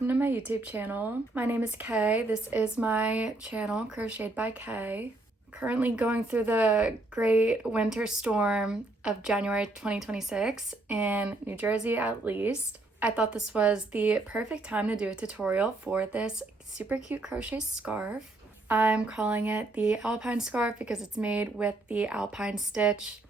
welcome to my YouTube channel. My name is Kay. This is my channel, Crocheted by Kay. Currently going through the great winter storm of January 2026 in New Jersey at least. I thought this was the perfect time to do a tutorial for this super cute crochet scarf. I'm calling it the Alpine scarf because it's made with the Alpine stitch.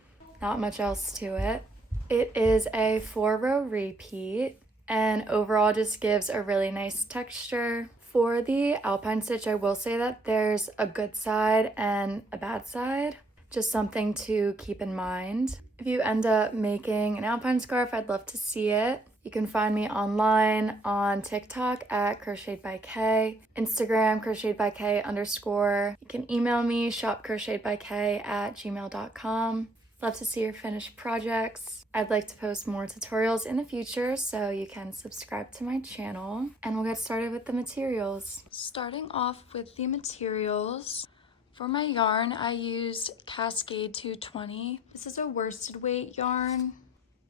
Not much else to it. It is a 4-row repeat and overall just gives a really nice texture. For the Alpine stitch, I will say that there's a good side and a bad side, just something to keep in mind. If you end up making an Alpine scarf, I'd love to see it. You can find me online on TikTok at Crocheted by Kay, Instagram Crocheted by Kay _. You can email me shopcrochetedbykay@gmail.com. Love to see your finished projects. I'd like to post more tutorials in the future, so you can subscribe to my channel. And we'll get started with the materials. Starting off with the materials, for my yarn, I used Cascade 220. This is a worsted weight yarn.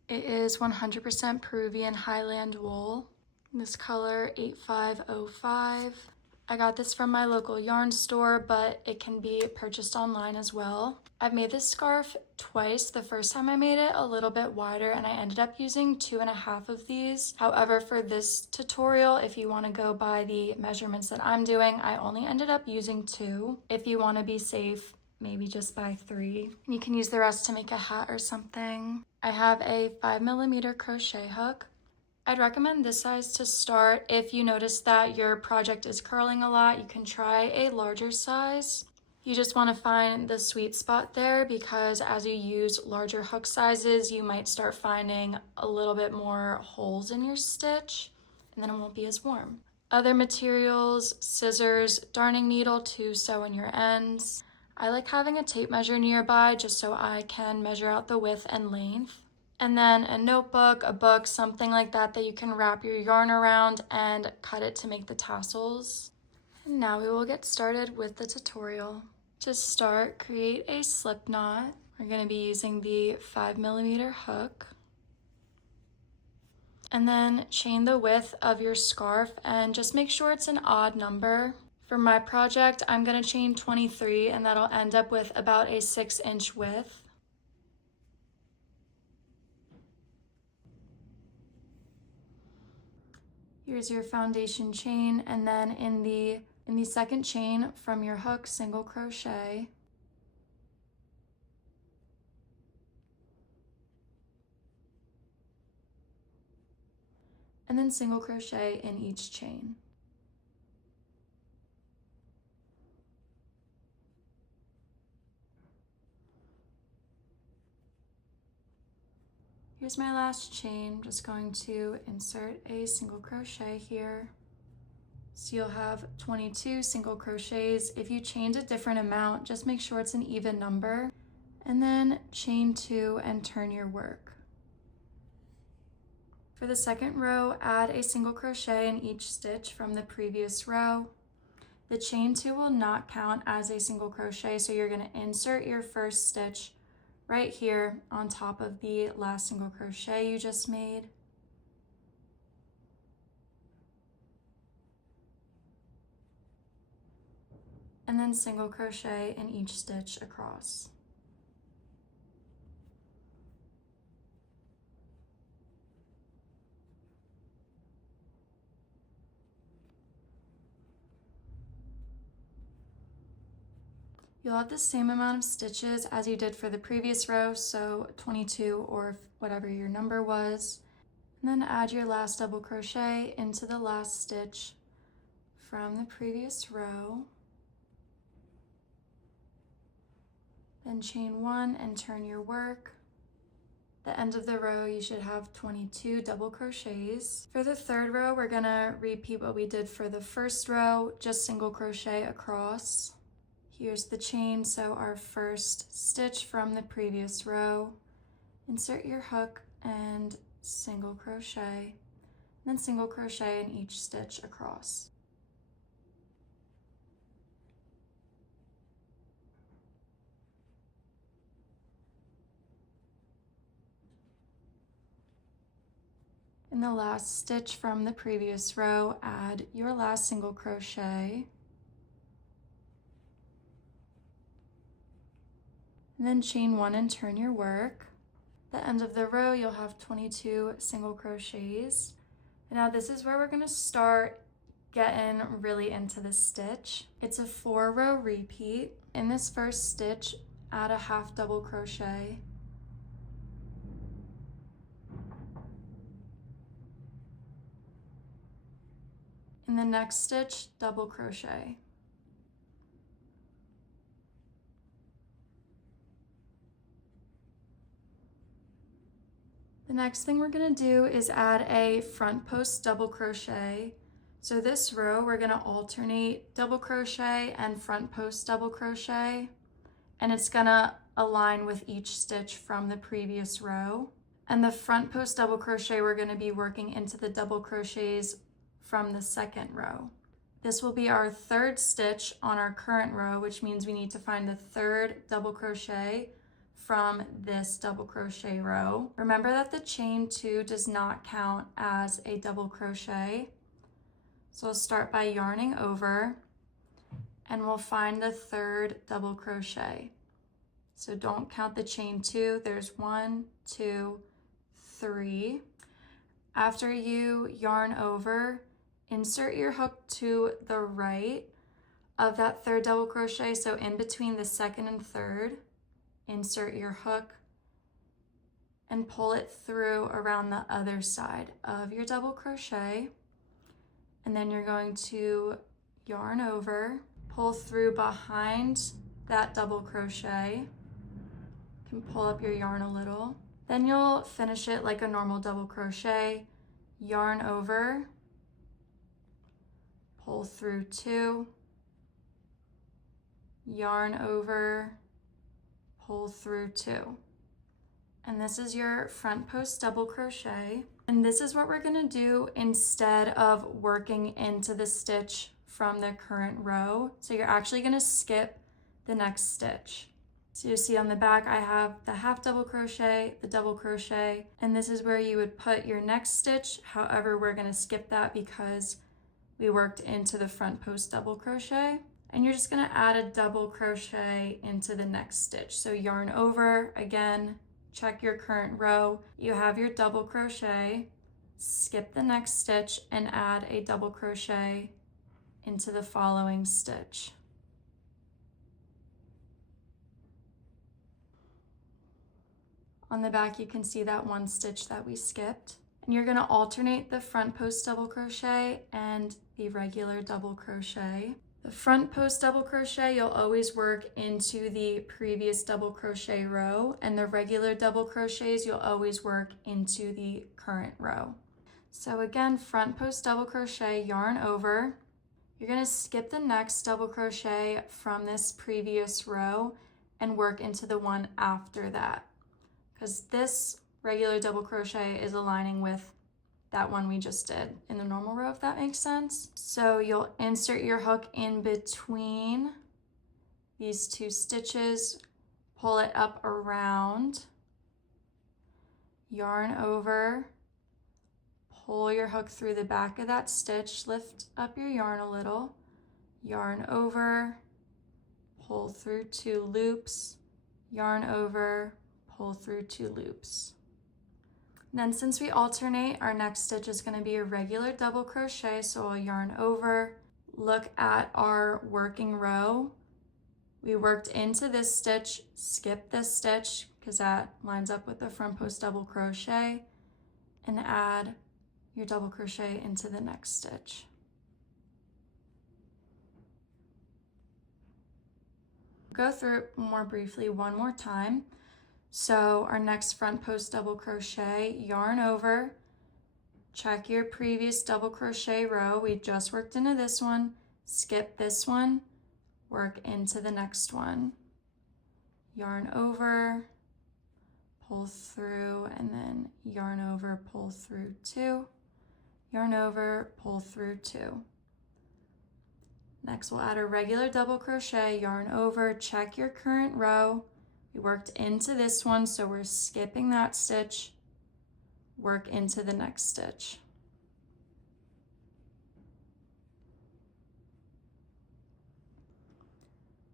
It is 100% Peruvian Highland wool. This color 8505. I got this from my local yarn store, but it can be purchased online as well. I've made this scarf twice. The first time I made it a little bit wider and I ended up using 2.5 of these. However, for this tutorial, if you want to go by the measurements that I'm doing, I only ended up using 2. If you want to be safe, maybe just buy 3. You can use the rest to make a hat or something. I have a 5mm crochet hook. I'd recommend this size to start. If you notice that your project is curling a lot, you can try a larger size. You just want to find the sweet spot there because as you use larger hook sizes, you might start finding a little bit more holes in your stitch and then it won't be as warm. Other materials, scissors, darning needle to sew in your ends. I like having a tape measure nearby just so I can measure out the width and length. And then a notebook, a book, something like that that you can wrap your yarn around and cut it to make the tassels. And now we will get started with the tutorial. To start, create a slip knot. We're going to be using the 5mm hook. And then chain the width of your scarf and just make sure it's an odd number. For my project, I'm going to chain 23 and that'll end up with about a 6-inch width. Here's your foundation chain, and then in the second chain from your hook, single crochet. And then single crochet in each chain. Here's my last chain. I'm just going to insert a single crochet here. So you'll have 22 single crochets. If you chained a different amount, just make sure it's an even number. And then chain 2 and turn your work. For the second row, add a single crochet in each stitch from the previous row. The chain 2 will not count as a single crochet, so you're going to insert your first stitch right here on top of the last single crochet you just made. And then single crochet in each stitch across. You'll have the same amount of stitches as you did for the previous row, so 22 or whatever your number was. And then add your last double crochet into the last stitch from the previous row. Then chain 1 and turn your work. The end of the row, you should have 22 double crochets. For the third row, we're gonna repeat what we did for the first row, just single crochet across. Here's the chain, so our first stitch from the previous row. Insert your hook and single crochet, then single crochet in each stitch across. In the last stitch from the previous row, add your last single crochet. And then chain 1 and turn your work. At the end of the row, you'll have 22 single crochets. And now this is where we're going to start getting really into the stitch. It's a 4-row repeat. In this first stitch, add a half double crochet. In the next stitch, double crochet. The next thing we're going to do is add a front post double crochet. So this row, we're going to alternate double crochet and front post double crochet, and it's going to align with each stitch from the previous row. And the front post double crochet, we're going to be working into the double crochets from the second row. This will be our third stitch on our current row, which means we need to find the third double crochet from this double crochet row. Remember that the chain 2 does not count as a double crochet. So we'll start by yarning over and we'll find the third double crochet. So don't count the chain 2. There's 1, 2, 3. After you yarn over, insert your hook to the right of that third double crochet. So in between the second and third, insert your hook and pull it through around the other side of your double crochet. And then you're going to yarn over, pull through behind that double crochet. You can pull up your yarn a little. Then you'll finish it like a normal double crochet, yarn over, pull through 2, yarn over, pull through 2. And this is your front post double crochet. And this is what we're going to do instead of working into the stitch from the current row. So you're actually going to skip the next stitch. So you see on the back, I have the half double crochet, the double crochet, and this is where you would put your next stitch. However, we're going to skip that because we worked into the front post double crochet. And you're just going to add a double crochet into the next stitch. So yarn over, again, check your current row. You have your double crochet, skip the next stitch and add a double crochet into the following stitch. On the back, you can see that one stitch that we skipped. And you're going to alternate the front post double crochet and the regular double crochet. The front post double crochet, you'll always work into the previous double crochet row, and the regular double crochets, you'll always work into the current row. So again, front post double crochet, yarn over. You're going to skip the next double crochet from this previous row and work into the one after that, because this regular double crochet is aligning with that one we just did in the normal row, if that makes sense. So you'll insert your hook in between these 2 stitches, pull it up around, yarn over, pull your hook through the back of that stitch, lift up your yarn a little, yarn over, pull through 2 loops, yarn over, pull through 2 loops. Then since we alternate, our next stitch is going to be a regular double crochet, so I'll yarn over, look at our working row. We worked into this stitch, skip this stitch because that lines up with the front post double crochet, and add your double crochet into the next stitch. Go through it more briefly one more time. So our next front post double crochet, yarn over, check your previous double crochet row. We just worked into this one, skip this one, work into the next one. Yarn over, pull through, and then yarn over, pull through 2, yarn over, pull through 2. Next, we'll add a regular double crochet, yarn over, check your current row. We worked into this one, so we're skipping that stitch, work into the next stitch.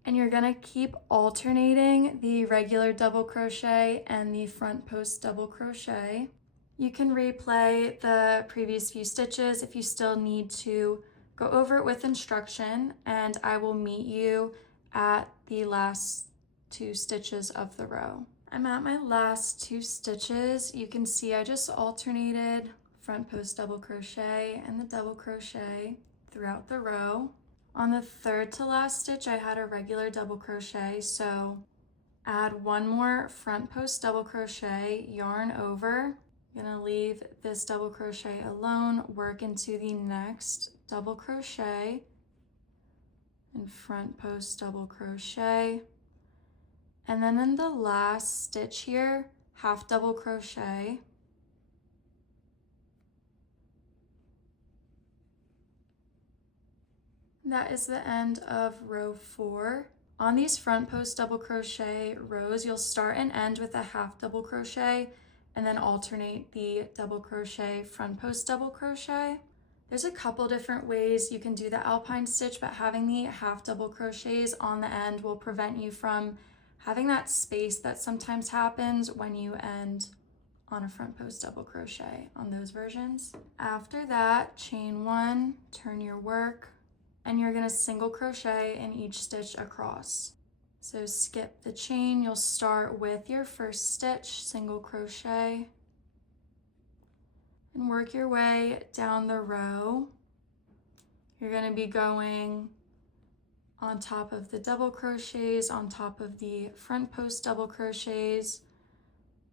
And you're gonna keep alternating the regular double crochet and the front post double crochet. You can replay the previous few stitches if you still need to go over it with instruction, and I will meet you at the last 2 stitches of the row. I'm at my last 2 stitches. You can see I just alternated front post double crochet and the double crochet throughout the row. On the 3rd to last stitch, I had a regular double crochet, so add 1 more front post double crochet, yarn over. I'm gonna leave this double crochet alone, work into the next double crochet, and front post double crochet. And then in the last stitch here, half double crochet. That is the end of row 4. On these front post double crochet rows, you'll start and end with a half double crochet and then alternate the double crochet, front post double crochet. There's a couple different ways you can do the Alpine stitch, but having the half double crochets on the end will prevent you from having that space that sometimes happens when you end on a front post double crochet on those versions. After that, chain 1, turn your work, and you're gonna single crochet in each stitch across. So skip the chain, you'll start with your first stitch, single crochet, and work your way down the row. You're gonna be going on top of the double crochets, on top of the front post double crochets.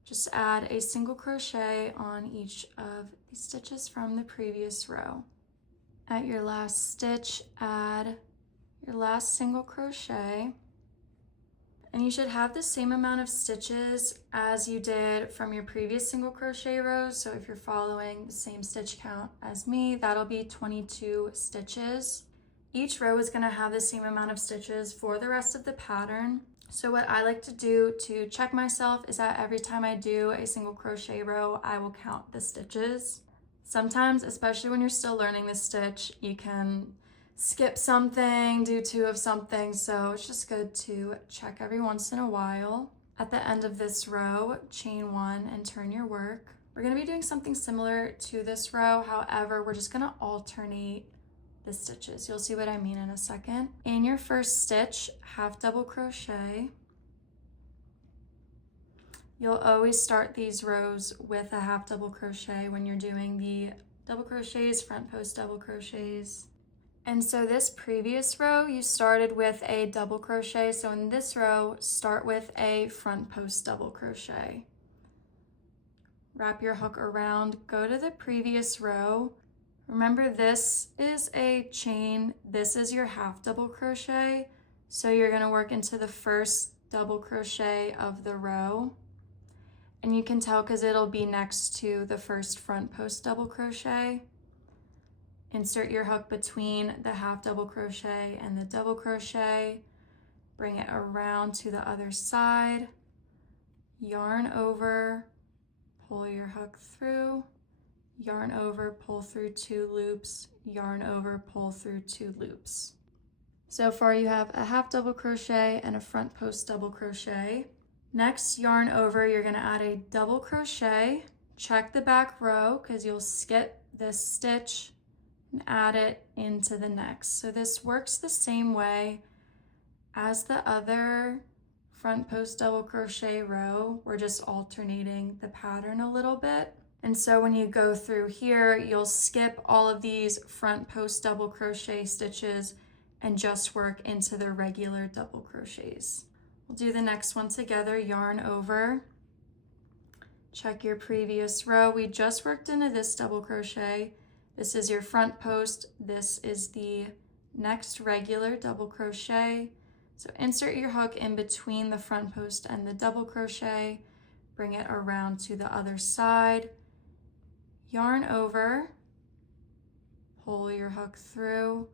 Just add a single crochet on each of the stitches from the previous row. At your last stitch, add your last single crochet, and you should have the same amount of stitches as you did from your previous single crochet rows. So if you're following the same stitch count as me, that'll be 22 stitches. Each row is going to have the same amount of stitches for the rest of the pattern. So what I like to do to check myself is that every time I do a single crochet row, I will count the stitches. Sometimes, especially when you're still learning this stitch, you can skip something, do 2 of something, so it's just good to check every once in a while. At the end of this row, chain 1 and turn your work. We're going to be doing something similar to this row, however, we're just going to alternate the stitches. You'll see what I mean in a second. In your first stitch, half double crochet. You'll always start these rows with a half double crochet when you're doing the double crochets, front post double crochets. And so this previous row, you started with a double crochet. So in this row, start with a front post double crochet. Wrap your hook around, go to the previous row. Remember, this is a chain, this is your half double crochet. So you're gonna work into the first double crochet of the row. And you can tell because it'll be next to the first front post double crochet. Insert your hook between the half double crochet and the double crochet. Bring it around to the other side. Yarn over, pull your hook through, yarn over, pull through 2 loops, yarn over, pull through 2 loops. So far you have a half double crochet and a front post double crochet. Next, yarn over, you're gonna add a double crochet, check the back row because you'll skip this stitch and add it into the next. So this works the same way as the other front post double crochet row. We're just alternating the pattern a little bit. And so when you go through here, you'll skip all of these front post double crochet stitches and just work into the regular double crochets. We'll do the next one together, yarn over. Check your previous row. We just worked into this double crochet. This is your front post. This is the next regular double crochet. So insert your hook in between the front post and the double crochet. Bring it around to the other side. Yarn over, pull your hook through,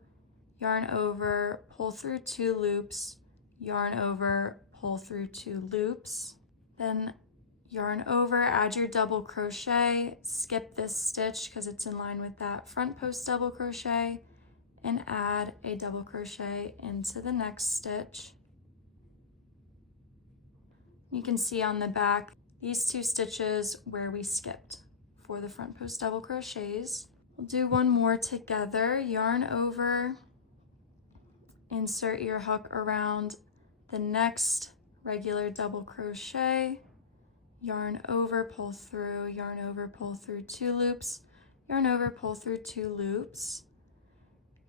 yarn over, pull through 2 loops, yarn over, pull through 2 loops. Then yarn over, add your double crochet, skip this stitch because it's in line with that front post double crochet, and add a double crochet into the next stitch. You can see on the back these 2 stitches where we skipped for the front post double crochets. We'll do one more together. Yarn over, insert your hook around the next regular double crochet, yarn over, pull through, yarn over, pull through 2 loops, yarn over, pull through 2 loops,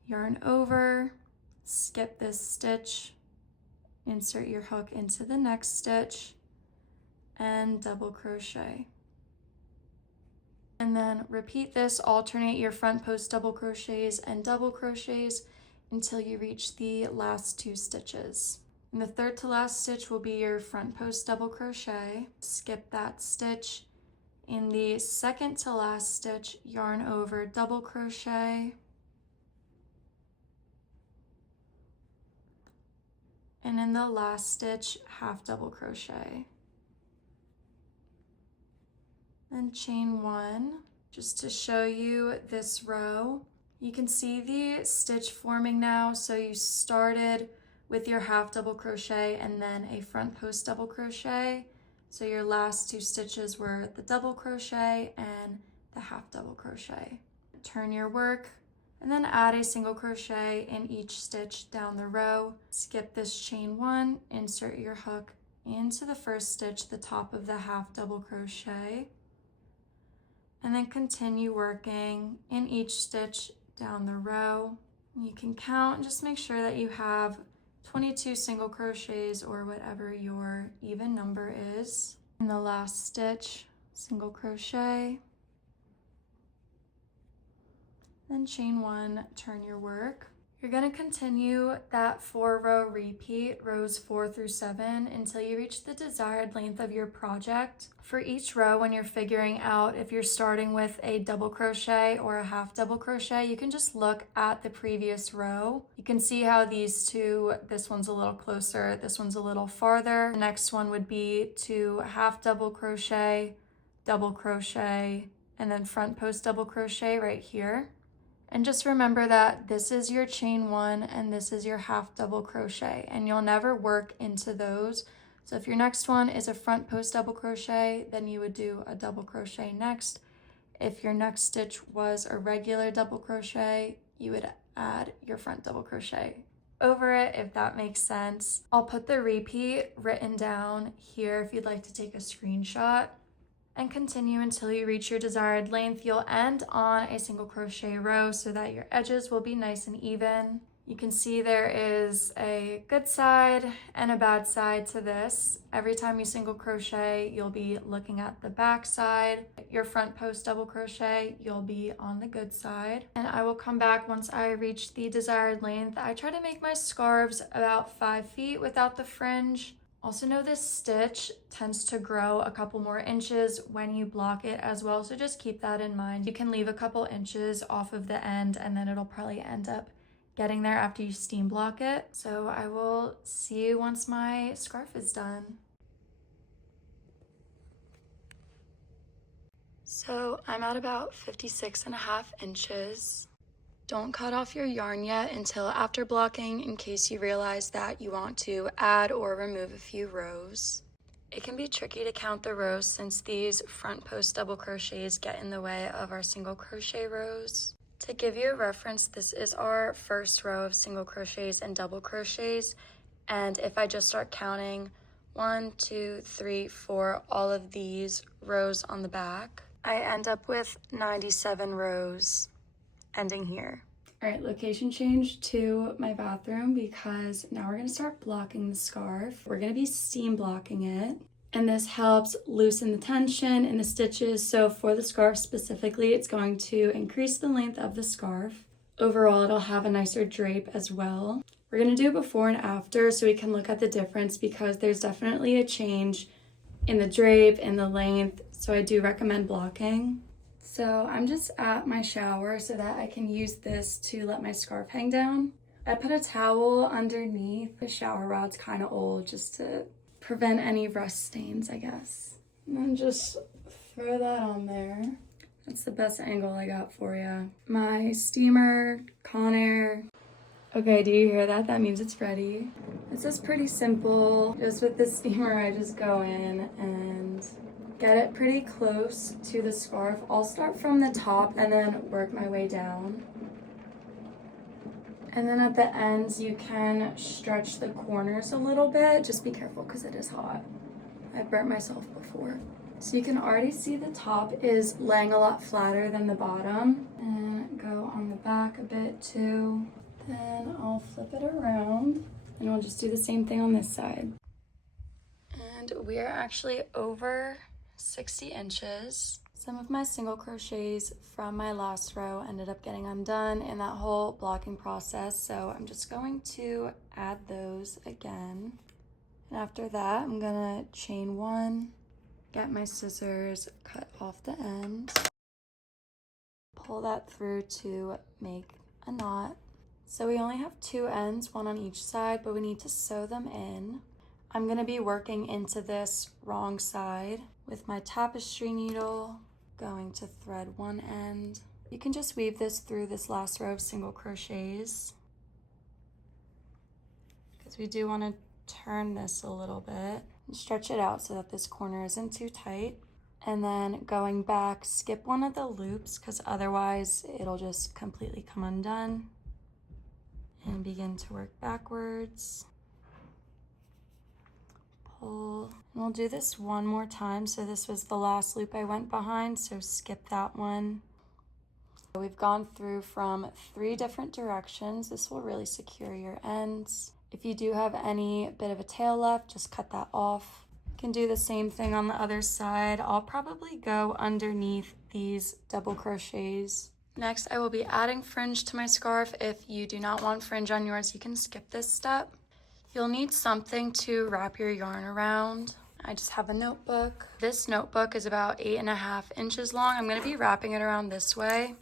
yarn over, skip this stitch, insert your hook into the next stitch, and double crochet. And then repeat this, alternate your front post double crochets and double crochets until you reach the last 2 stitches. And the third to last stitch will be your front post double crochet. Skip that stitch. In the second to last stitch, yarn over, double crochet. And in the last stitch, half double crochet. Then chain 1, just to show you this row. You can see the stitch forming now. So you started with your half double crochet and then a front post double crochet. So your last 2 stitches were the double crochet and the half double crochet. Turn your work and then add a single crochet in each stitch down the row. Skip this chain 1, insert your hook into the first stitch, the top of the half double crochet, and then continue working in each stitch down the row. You can count and just make sure that you have 22 single crochets or whatever your even number is. In the last stitch, single crochet, then chain 1, turn your work. You're going to continue that 4-row repeat, rows 4 through 7, until you reach the desired length of your project. For each row, when you're figuring out if you're starting with a double crochet or a half double crochet, you can just look at the previous row. You can see how these 2, this one's a little closer, this one's a little farther. The next one would be to half double crochet, and then front post double crochet right here. And just remember that this is your chain 1 and this is your half double crochet, and you'll never work into those. So if your next one is a front post double crochet, then you would do a double crochet next. If your next stitch was a regular double crochet, you would add your front double crochet over it, if that makes sense. I'll put the repeat written down here if you'd like to take a screenshot. And continue until you reach your desired length. You'll end on a single crochet row so that your edges will be nice and even. You can see there is a good side and a bad side to this. Every time you single crochet, you'll be looking at the back side. Your front post double crochet, you'll be on the good side. And I will come back once I reach the desired length. I try to make my scarves about 5 feet without the fringe. Also know this stitch tends to grow a couple more inches when you block it as well, so just keep that in mind. You can leave a couple inches off of the end and then it'll probably end up getting there after you steam block it. So I will see you once my scarf is done. So I'm at about 56.5 inches. Don't cut off your yarn yet until after blocking in case you realize that you want to add or remove a few rows. It can be tricky to count the rows since these front post double crochets get in the way of our single crochet rows. To give you a reference, this is our first row of single crochets and double crochets, and if I just start counting 1, 2, 3, 4, all of these rows on the back, I end up with 97 rows. Ending here. All right, location change to my bathroom because now we're gonna start blocking the scarf. We're gonna be steam blocking it, and this helps loosen the tension in the stitches. So for the scarf specifically, it's going to increase the length of the scarf. Overall, it'll have a nicer drape as well. We're gonna do before and after so we can look at the difference because there's definitely a change in the drape and the length. So I do recommend blocking. So I'm just at my shower so that I can use this to let my scarf hang down. I put a towel underneath. The shower rod's kind of old just to prevent any rust stains, I guess. And then just throw that on there. That's the best angle I got for you. My steamer, Conair. Okay, do you hear that? That means it's ready. This is pretty simple. Just with the steamer, I just go in and get it pretty close to the scarf. I'll start from the top and then work my way down. And then at the ends, you can stretch the corners a little bit. Just be careful because it is hot. I've burnt myself before. So you can already see the top is laying a lot flatter than the bottom. And go on the back a bit too. Then I'll flip it around and we'll just do the same thing on this side. And we are actually over 60 inches. Some of my single crochets from my last row ended up getting undone in that whole blocking process, so I'm just going to add those again. And after that, I'm gonna chain one, get my scissors, cut off the end, pull that through to make a knot. So we only have two ends, one on each side, but we need to sew them in. I'm gonna be working into this wrong side with my tapestry needle, going to thread one end. You can just weave this through this last row of single crochets because we do want to turn this a little bit and stretch it out so that this corner isn't too tight. And then going back, skip one of the loops because otherwise it'll just completely come undone. And begin to work backwards. Pull. And we'll do this one more time. So this was the last loop I went behind, so skip that one. We've gone through from 3 different directions. This will really secure your ends. If you do have any bit of a tail left, just cut that off. You can do the same thing on the other side. I'll probably go underneath these double crochets. Next, I will be adding fringe to my scarf. If you do not want fringe on yours, you can skip this step. You'll need something to wrap your yarn around. I just have a notebook. This notebook is about 8.5 inches long. I'm gonna be wrapping it around this way,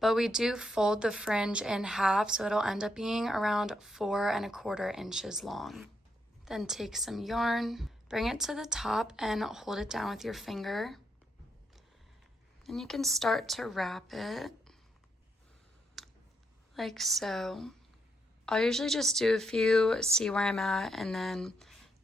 but we do fold the fringe in half, so it'll end up being around 4.25 inches long. Then take some yarn, bring it to the top and hold it down with your finger. And you can start to wrap it like so. I'll usually just do a few, see where I'm at, and then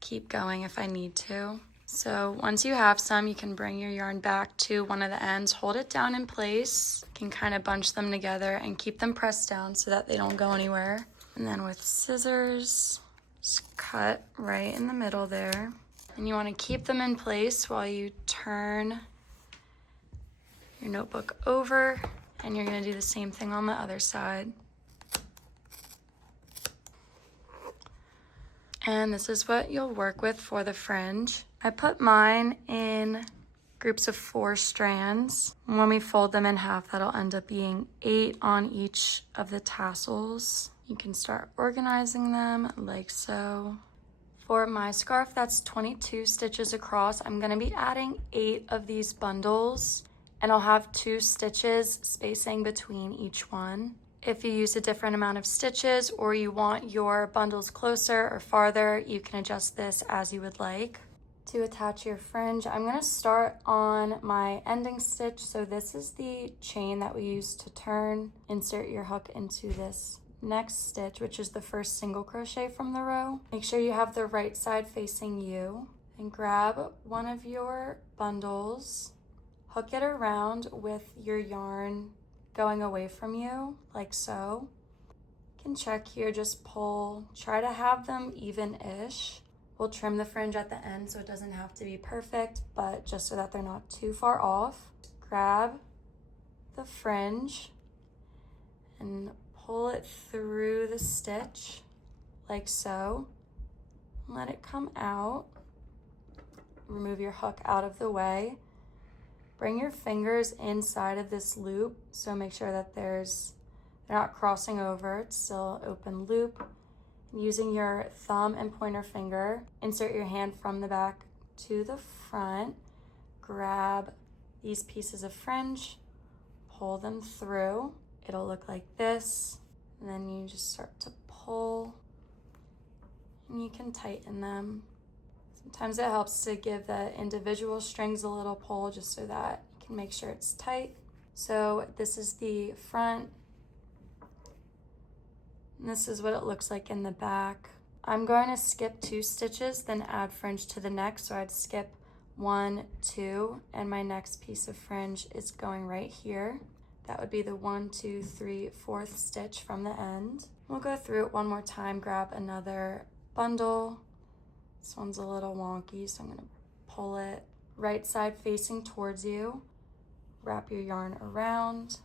keep going if I need to. So once you have some, you can bring your yarn back to one of the ends, hold it down in place. You can kind of bunch them together and keep them pressed down so that they don't go anywhere. And then with scissors, just cut right in the middle there. And you want to keep them in place while you turn your notebook over, and you're going to do the same thing on the other side. And this is what you'll work with for the fringe. I put mine in groups of 4 strands. And when we fold them in half, that'll end up being 8 on each of the tassels. You can start organizing them like so. For my scarf, that's 22 stitches across. I'm gonna be adding 8 of these bundles, and I'll have 2 stitches spacing between each one. If you use a different amount of stitches or you want your bundles closer or farther, you can adjust this as you would like. To attach your fringe, I'm gonna start on my ending stitch. So this is the chain that we use to turn. Insert your hook into this next stitch, which is the first single crochet from the row. Make sure you have the right side facing you, and grab one of your bundles, hook it around with your yarn going away from you, like so. You can check here, just pull, try to have them even-ish. We'll trim the fringe at the end so it doesn't have to be perfect, but just so that they're not too far off. Grab the fringe and pull it through the stitch, like so. Let it come out. Remove your hook out of the way. Bring your fingers inside of this loop, so make sure that they're not crossing over, it's still an open loop. And using your thumb and pointer finger, insert your hand from the back to the front, grab these pieces of fringe, pull them through. It'll look like this, and then you just start to pull, and you can tighten them with Sometimes it helps to give the individual strings a little pull just so that you can make sure it's tight. So this is the front, and this is what it looks like in the back. I'm going to skip 2 stitches, then add fringe to the neck. So I'd skip 1, 2, and my next piece of fringe is going right here. That would be the 1, 2, 3, 4th stitch from the end. We'll go through it one more time, grab another bundle. This one's a little wonky, so I'm gonna pull it right side facing towards you. Wrap your yarn around.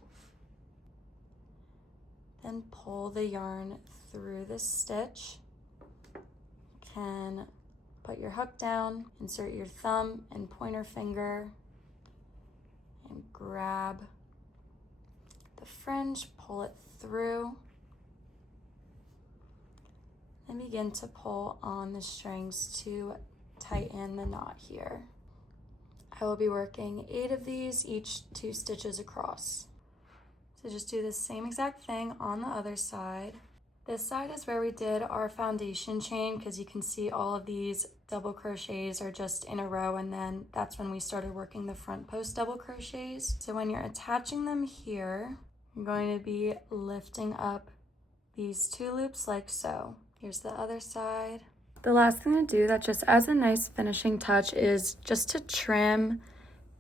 Then pull the yarn through this stitch. You can put your hook down, insert your thumb and pointer finger, and grab the fringe, pull it through, and begin to pull on the strings to tighten the knot here. I will be working 8 of these, each 2 stitches across. So just do the same exact thing on the other side. This side is where we did our foundation chain, because you can see all of these double crochets are just in a row, and then that's when we started working the front post double crochets. So when you're attaching them here, I'm going to be lifting up these 2 loops like so. Here's the other side. The last thing to do that just adds a nice finishing touch is just to trim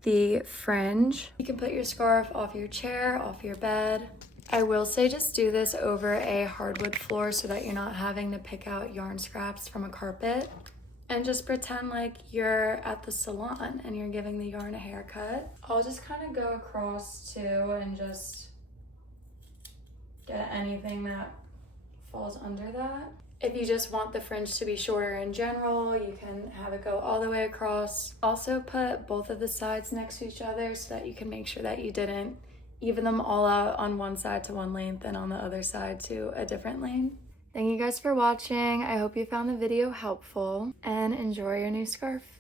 the fringe. You can put your scarf off your chair, off your bed. I will say just do this over a hardwood floor so that you're not having to pick out yarn scraps from a carpet. And just pretend like you're at the salon and you're giving the yarn a haircut. I'll just kind of go across too and just get anything that falls under that. If you just want the fringe to be shorter in general, you can have it go all the way across. Also put both of the sides next to each other so that you can make sure that you didn't even them all out on one side to one length and on the other side to a different length. Thank you guys for watching. I hope you found the video helpful and enjoy your new scarf.